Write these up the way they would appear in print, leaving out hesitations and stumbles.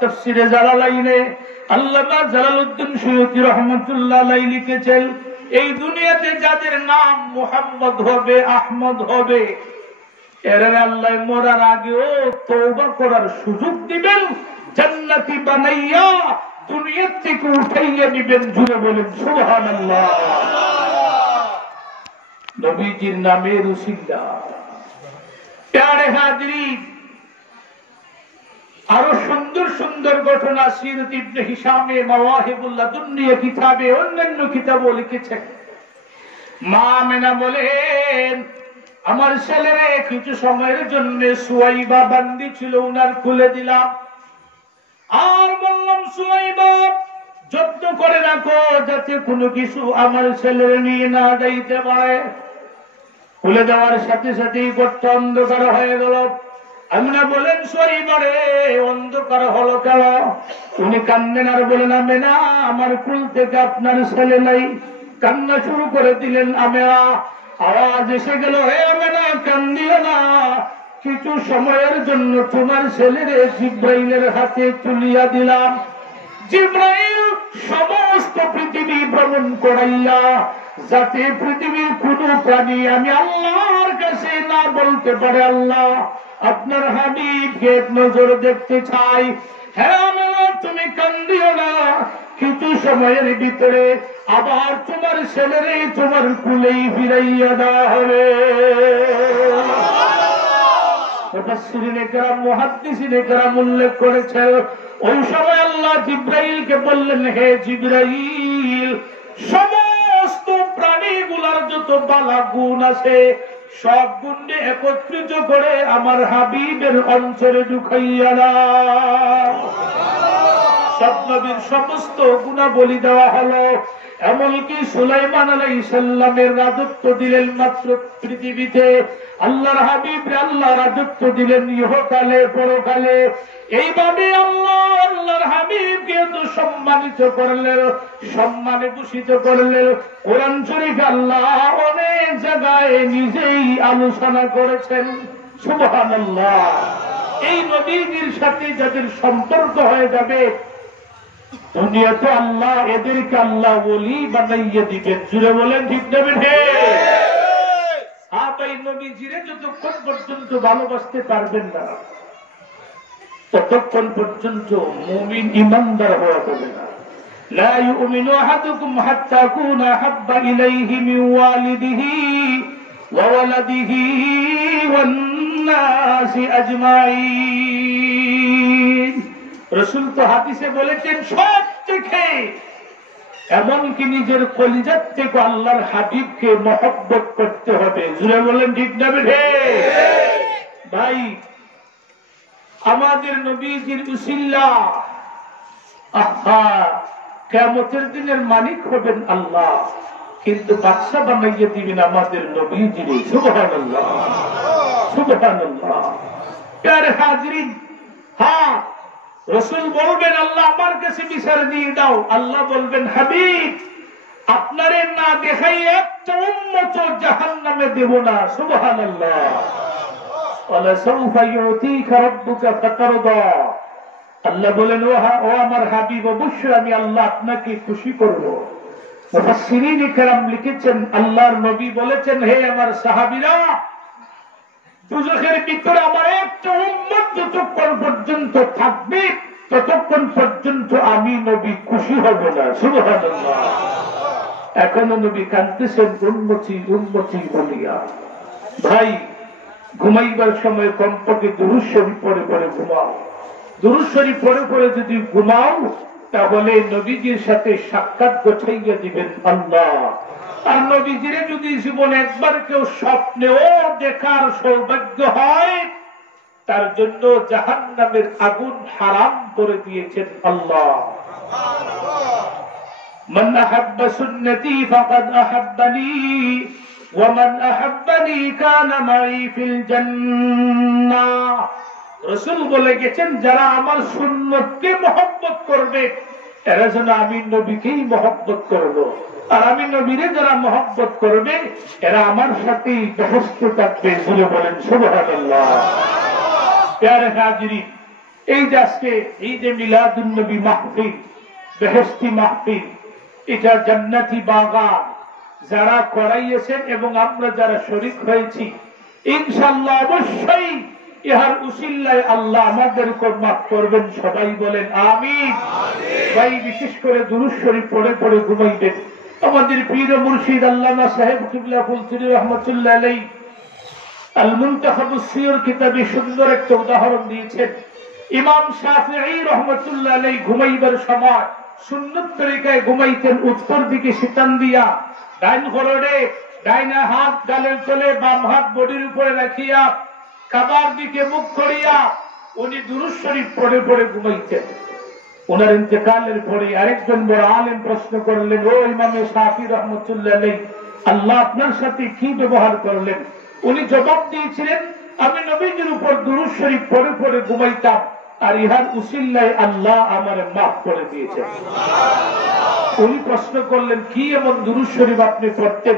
তাফসীরে জালালাইনে আল্লামা Jalaluddin Suyuti রাহমাতুল্লাহ আলাইহি লিখেছেন, এই দুনিয়াতে যাদের নাম মুহাম্মদ হবে, আহমদ হবে, এরা আল্লাহ মরার আগেও তওবা করার সুযোগ দিবেন, জান্নাতি বানাইয়া দুনিয়া থেকে উঠাইয়া দিবেন। জুড়ে বলেন সুবহানাল্লাহ। নবীজির নামের উসিলা। প্যারে হাজরিন, আরো সুন্দর সুন্দর ঘটনা সিরাত ইবনে হিশামে মাওয়াহিবুল লাদুন্নিয়া কিতাবে অন্যান্য কিতাবও লিখেছেন। মা আমেনা বলেন, আমার ছেলেরে কিছু সময়ের জন্য সুয়াইবা বান্দি ছিল, উনার খুলে দিলাম আর বললাম, সুয়াইবা যত্ন করে রাখো যাতে কোনো কিছু আমার ছেলের নিয়ে না যাইতে পারে। খুলে দেওয়ার সাথে সাথেই ঘরটা অন্ধকার হয়ে গেল। আমিনা বলেন, সুয়াইবা রে অন্ধকার হলো কেন? উনি কান্দেন আর বলেন, আমেনা আমার কুল থেকে আপনার ছেলে নাই। কান্না শুরু করে দিলেন। আমেনা আওয়াজ এসে গেল, হে আমেনা কান্দিও না, কিছু সময়ের জন্য তোমার ছেলেরে জিব্রাইলের হাতে তুলিয়া দিলাম। জিব্রাইল সমস্ত পৃথিবী ভ্রমণ করাইয়া যাতে পৃথিবীর কোন প্রাণী আমি আল্লাহর কাছে না বলতে পারে, আল্লাহ আপনার হাবিবকে এক নজর দেখতে চাই। হ্যাঁ আমেনা তুমি কান্দিও না, কিছু সময়ের ভিতরে আবার তোমার ছেলেরে তোমার কুলেই ফিরাইয়া দেওয়া হবে। মুফাসসিরিনে কেরাম, মুহাদ্দিসিনে কেরাম উল্লেখ করেছেন, ওই সময় আল্লাহ জিব্রাইলকে বললেন, হে জিব্রাইল, সমস্ত প্রাণীগুলার যত বালা গুণ আছে সব গুণে একত্রিত করে আমার হাবিবের অন্তরে ঢুকাইয়া দাও। সব নবীর সমস্ত গুণাবলী দেওয়া হলো। এমনকি সুলাইমান আলাইহিস সালামের রাজত্ব দিলেন মাত্র পৃথিবীতে, আল্লাহর হাবিবরে আল্লাহ রাজত্ব দিলেন ইহকালে পরকালে। এইভাবে আল্লাহর হাবিবকে এত সম্মানিত করলেন, সম্মানে ভূষিত করলেন। কোরআন শরীফে আল্লাহ অনেক জায়গায় নিজেই আলোচনা করেছেন। সুবহানাল্লাহ। এই নবীজির সাথে যাদের সম্পর্ক হয়ে যাবে দুনিয়া তো আল্লাহ এদেরকে আল্লাহ ওলি বানাইয়া দিবেন। জুড়ে বলেন ঠিক না হে? এই নবীজিরে যতক্ষণ পর্যন্ত ভালোবাসতে পারবেন না ততক্ষণ পর্যন্ত মুমিন ইমানদার হওয়া যাবে না। লা ইউমিনু আহাদুকুম হাত্তা কুনা হাব্বা ইলাইহি মিন ওয়ালিদিহি ওয়া ওয়ালাদিহি ওয়ান নাসি আজমাইন। রাসূল তো হাদিসে বলেছেন, সব থেকে এমনকি নিজের কলিজার থেকে আল্লাহর হাবিবকে মহব্বত করতে হবে। জুড়ে বলেন ঠিক না হে? ভাই, আমাদের নবীজির উসিলা, আহা, কিয়ামতের দিনের মালিক হবেন আল্লাহ, কিন্তু বাদশা বানাইয়া দিবেন আমাদের নবীজির। সুবহানাল্লাহ, সুবহানাল্লাহ। প্যারে হাজরিন, হ্যাঁ রাসূল বলবেন, আল্লাহ আমার কাছে বিচার দিয়ে দাও। আল্লাহ বলবেন, হাবিব আপনারে না দেখাই একটা উম্মত জাহান্নামে দেব না। সুবহানাল্লাহ। ওয়ালা সাউফা ইউতিকা রাব্বুকা ফাতারদা। আল্লাহ বলেন, ও আমার হাবিব, অবশ্যই আমি আল্লাহ আপনাকে খুশি করব। মুফাসসিরিনে কেরাম লিখেছেন, আল্লাহর নবী বলেছেন, হে আমার সাহাবীরা, দুজখের ভিতরে আমার একটা উম্মত যতক্ষণ পর্যন্ত থাকবে ততক্ষণ পর্যন্ত আমি নবী খুশি হব না। সুবহানাল্লাহ। এখনো নবী কাঁদতেছেন, উম্মতি উম্মতি বলিয়া। ভাই, ঘুমাইবার সময় কমপক্ষে দুরূদ শরীফ পড়ে পড়ে ঘুমাও। দুরূদ শরীফ পড়ে পড়ে যদি ঘুমাও তাহলে নবীজির সাথে সাক্ষাৎ গোছাইয়া দিবেন আল্লাহ। আর নবীজিরে যদি জীবনে একবার কেউ স্বপ্নেও দেখার সৌভাগ্য হয়, তার জন্য জাহান্নামের আগুন হারাম করে দিয়েছেন আল্লাহ। মান আহাব্বা সুন্নতি ফাকাদ আহাব্বানি ওয়া মান আহাব্বানি কানা মাই ফিল জান্নাহ। রাসূল বলে গেছেন, যারা আমার সুন্নতকে মহব্বত করবে এরা যেন আমি নবীকেই মহব্বত করব, আর আমি নবীরে যারা মহব্বত করবে এরা আমার সাথেই বেহেশতে থাকবে। বলে বলেন সুবহানাল্লাহ। প্যারে হাজরিন, এই যে আজকে এই যে মিলাদুন নবী মাহফিল, বেহেশতি মাহফিল, এটা জান্নাতি বাগান যারা করাইয়েছেন এবং আমরা যারা শরীক হয়েছি, ইনশাআল্লাহ অবশ্যই ইহার উসিল্লায় আল্লাহ আমাদের উপর মাফ করবেন। সবাই বলেন আমিন। ভাই বিশেষ করে দুরূদ শরীফ পড়ে পড়ে ঘুমাইবেন। আমাদের পীর ও মুর্শিদ আল্লামা সাহেব কিবলা ফুলতুরি রহমাতুল্লাহ আলাইহি আল মুনতাখাবুস সিয়র কিতাবে সুন্দর একটা উদাহরণ দিয়েছেন। ইমাম শাফিঈ রহমাতুল্লাহ আলাইহি ঘুমাইবার সময় সুন্নত তরিকায় ঘুমাইতেন, উত্তর দিকে শীতান দিয়া, ডাইন হরডে ডাইনা হাত গালের তলে, বাম হাত বডির উপরে রাখিয়া, কাবার দিকে মুখ করিয়া উনি দুরূদ শরীফ পড়ে পড়ে ঘুমাইতেন। ওনার ইন্তেকালের পরে আরেকজন বড় আলেম প্রশ্ন করলেন, ও ইমামে শাফি রহমতুল্লাহ আলাইহি, আল্লাহ আপনার সাথে কি ব্যবহার করলেন? উনি জবাব দিয়েছিলেন, আমি নবীজির উপর দুরূদ শরীফ পড়ে পড়ে ঘুমাইতাম, আর ইহার উসিল্লায় আল্লাহ আমার মাফ করে দিয়েছেন। উনি প্রশ্ন করলেন, কি এমন দুরূদ শরীফ আপনি পড়তেন?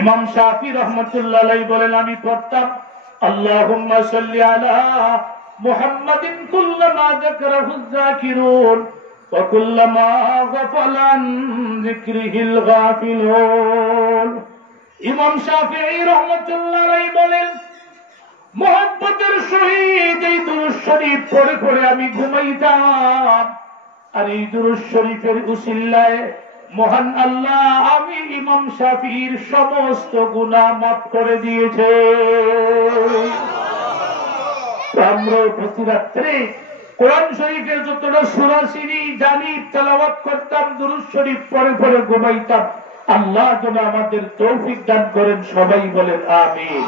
ইমাম শাফি রহমতুল্লাহ আলাইহি বলেন, আমি পড়তাম আল্লাহুম্মা সাল্লি আলা মুহাম্মাদিন কুল্লামা যাকারাহুয যাকিরুন ওয়া কুল্লামা গাফালা আন যিকরিহিল গাফিলুন। ইমাম শাফিঈ রাহমাতুল্লাহ আলাইহি বলেন, মুহাব্বতের সহিত এই দুরূদ শরীফ পড়ে পড়ে আমি ঘুমাইতাম, আর এই দুরূদ শরীফের উসিলায় মহান আল্লাহ আমি ইমাম শাফিঈর সমস্ত গুনাহ মাফ করে দিয়েছে। আমরা প্রতি রাত্রে কোরআন শরীফের যতটা সূরা সিরি জানি তেলাওয়াত করতাম, দুরূদ শরীফ পড়ে পড়ে ঘুমাইতাম। আল্লাহ যেন আমাদের তৌফিক দান করেন। সবাই বলেন আমিন।